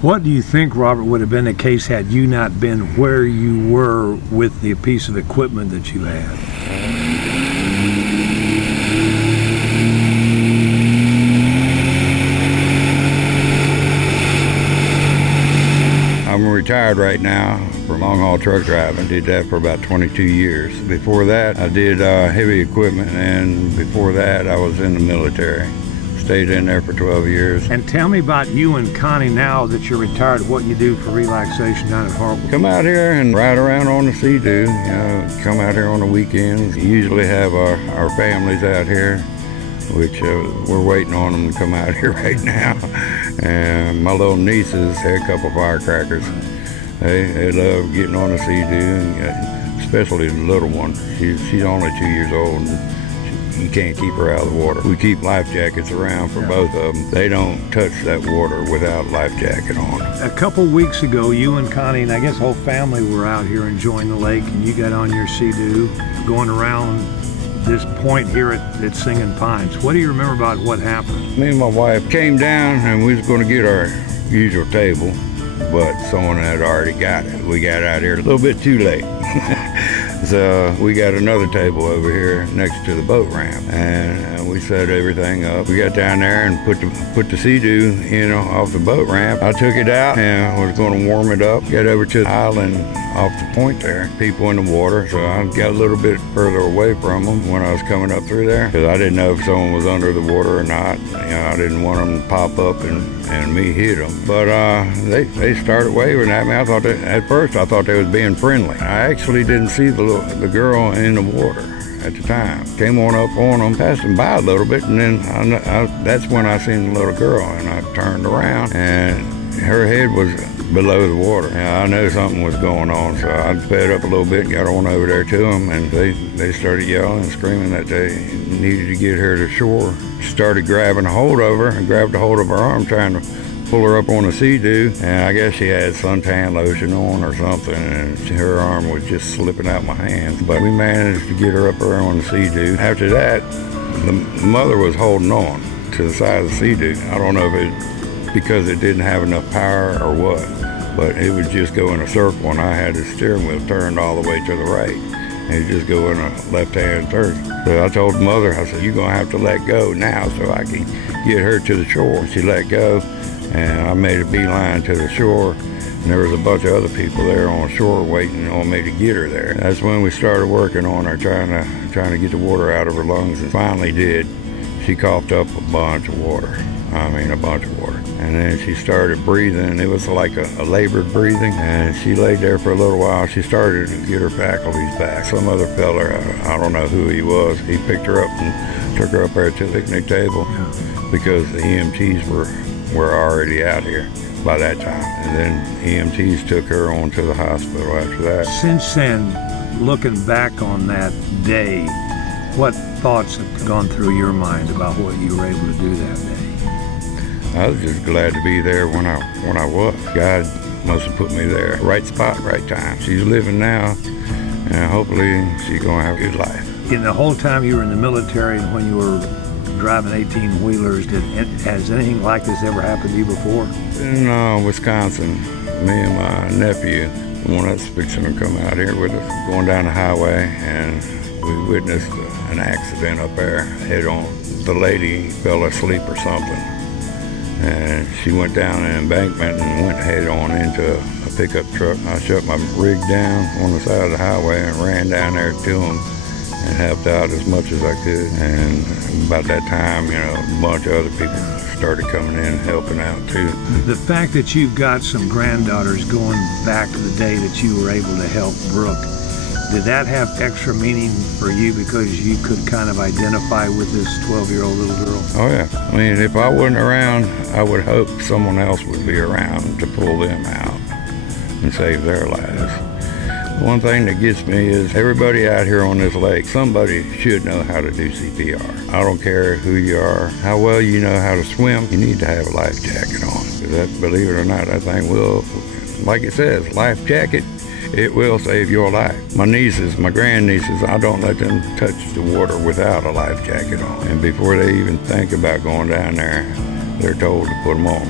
What do you think, Robert, would have been the case had you not been where you were with the piece of equipment that you had? I'm retired right now from long-haul truck driving. Did that for about 22 years. Before that, I did heavy equipment, and before that, I was in the military. Stayed in there for 12 years. And tell me about you and Connie now that you're retired, what you do for relaxation down at Hartwell. Come out here and ride around on the Sea-Doo. You know, come out here on the weekends. Usually have our families out here, which we're waiting on them to come out here right now. And my little nieces had a couple firecrackers. They love getting on the Sea-Doo, especially the little one. She's only 2 years old. And you can't keep her out of the water. We keep life jackets around for both of them. They don't touch that water without a life jacket on. A couple weeks ago, you and Connie, and I guess the whole family, were out here enjoying the lake, and you got on your Sea-Doo going around this point here at Singing Pines. What do you remember about what happened? Me and my wife came down and we was going to get our usual table, but someone had already got it. We got out here a little bit too late. So we got another table over here next to the boat ramp, and we set everything up. We got down there and put the Sea-Doo in off the boat ramp. I took it out and was going to warm it up. Got over to the island off the point there, people in the water, so I got a little bit further away from them when I was coming up through there, because I didn't know if someone was under the water or not. You know, I didn't want them to pop up and me hit them. But they started waving at me. At first I thought they was being friendly. I actually didn't see the girl in the water at the time. Came on up on them, passed them by a little bit, and then that's when I seen the little girl, and I turned around and her head was below the water. I knew something was going on, so I sped up a little bit and got on over there to them, and they started yelling and screaming that they needed to get her to shore. Started grabbing a hold of her and grabbed a hold of her arm, trying to pull her up on the Sea-Doo, and I guess she had suntan lotion on or something, and her arm was just slipping out my hands. But we managed to get her up there on the Sea-Doo. After that, the mother was holding on to the side of the Sea-Doo. I don't know if it because it didn't have enough power or what, but it would just go in a circle, and I had the steering wheel turned all the way to the right, and it just go in a left-hand turn. So I told the mother, I said, you're gonna have to let go now so I can get her to the shore. She let go, and I made a beeline to the shore, and there was a bunch of other people there on shore waiting on me to get her there. That's when we started working on her, trying to get the water out of her lungs, and finally did. She coughed up a bunch of water. I mean, a bunch of water. And then she started breathing. It was like a labored breathing, and she laid there for a little while. She started to get her faculties back. Some other fella, I don't know who he was, he picked her up and took her up there to the picnic table because the EMTs were already out here by that time. And then EMTs took her on to the hospital after that. Since then, looking back on that day, what thoughts have gone through your mind about what you were able to do that day? I was just glad to be there when I was. God must have put me there. Right spot, right time. She's living now, and hopefully she's gonna have a good life. In the whole time you were in the military and when you were driving 18-wheelers, has anything like this ever happened to you before? In Wisconsin, me and my nephew, the one that's fixing to come out here with us, going down the highway, and we witnessed an accident up there head on. The lady fell asleep or something, and she went down an embankment and went head on into a pickup truck. I shut my rig down on the side of the highway and ran down there to them and helped out as much as I could. And about that time, you know, a bunch of other people started coming in and helping out too. The fact that you've got some granddaughters going back to the day that you were able to help Brooke, did that have extra meaning for you because you could kind of identify with this 12-year-old little girl? Oh yeah. I mean, if I wasn't around, I would hope someone else would be around to pull them out and save their lives. One thing that gets me is everybody out here on this lake, somebody should know how to do CPR. I don't care who you are, how well you know how to swim, you need to have a life jacket on. That, believe it or not, that thing will, like it says, life jacket, it will save your life. My nieces, my grandnieces, I don't let them touch the water without a life jacket on. And before they even think about going down there, they're told to put them on.